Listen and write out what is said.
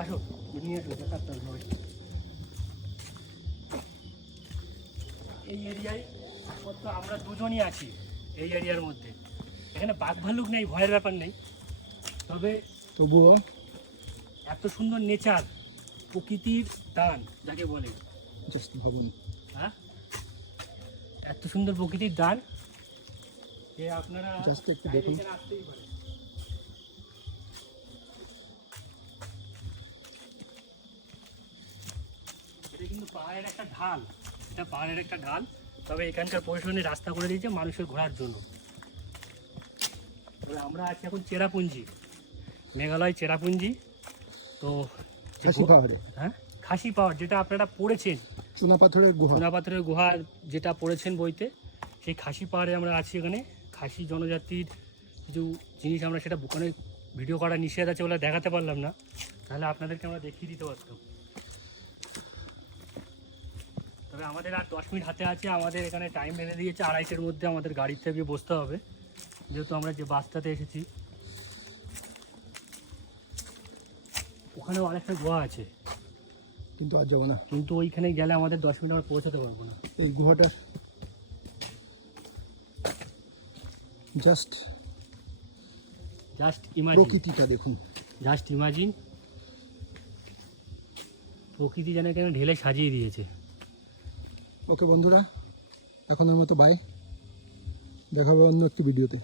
আসো নিয়ে এসো দেখাতে হবে। এই এরিয়ায় মাত্র আমরা দুজনই আছি এই এরিয়ার মধ্যে। এখানে বাঘ ভাল্লুক নেই, ভয়ের ব্যাপার নেই, তবে তবুও এত সুন্দর নেচার, প্রকৃতির দান যাকে বলে, জাস্ট ভাবুন। হ্যাঁ, এত সুন্দর প্রকৃতির দান যে আপনারা জাস্ট একটু দেখুন। এখানে আসতেই পারেন। এটা কিন্তু পাহাড়ের একটা ঢাল, এটা পাহাড়ের একটা ঢাল, তবে এখানকার প্রশাসনের রাস্তা করে দিয়েছে মানুষের ঘোরার জন্য। তবে আমরা আছি এখন চেরাপুঞ্জি, মেঘালয় চেরাপুঞ্জি। তো খাসি পাহাড়ে, হ্যাঁ, খাসি পাহাড়, যেটা আপনারা পড়েছেন চুনাপাথরের গুহা, চুনাপাথরের গুহা যেটা পড়েছেন বইতে, সেই খাসি পাহাড়ে আমরা আছি। এখানে খাসি জনজাতির কিছু জিনিস, আমরা সেটা ওখানে ভিডিও করা নিষেধ আছে বলে দেখাতে পারলাম না, তাহলে আপনাদেরকে আমরা দেখিয়ে দিতে পারতাম। তবে আমাদের আর 10 মিনিট হাতে আছে, আমাদের এখানে টাইম বেঁধে দিয়েছে 2:30-এর মধ্যে আমাদের গাড়িতে গিয়ে বসতে হবে, যেহেতু আমরা যে বাসটাতে এসেছি। ওখানেও আরেকটা গুহা আছে, কিন্তু আর যাবো না, কিন্তু ওইখানে গেলে আমাদের 10 মিনিট আমরা পৌঁছাতে পারবো না। এই গুহাটার জাস্ট ইমাজিন, প্রকৃতিটা দেখুন, জাস্ট ইমাজিন, প্রকৃতি যেন এখানে ঢেলে সাজিয়ে দিয়েছে। ওকে বন্ধুরা, এখনের মতো বাই, দেখা হবে অন্য একটি ভিডিওতে।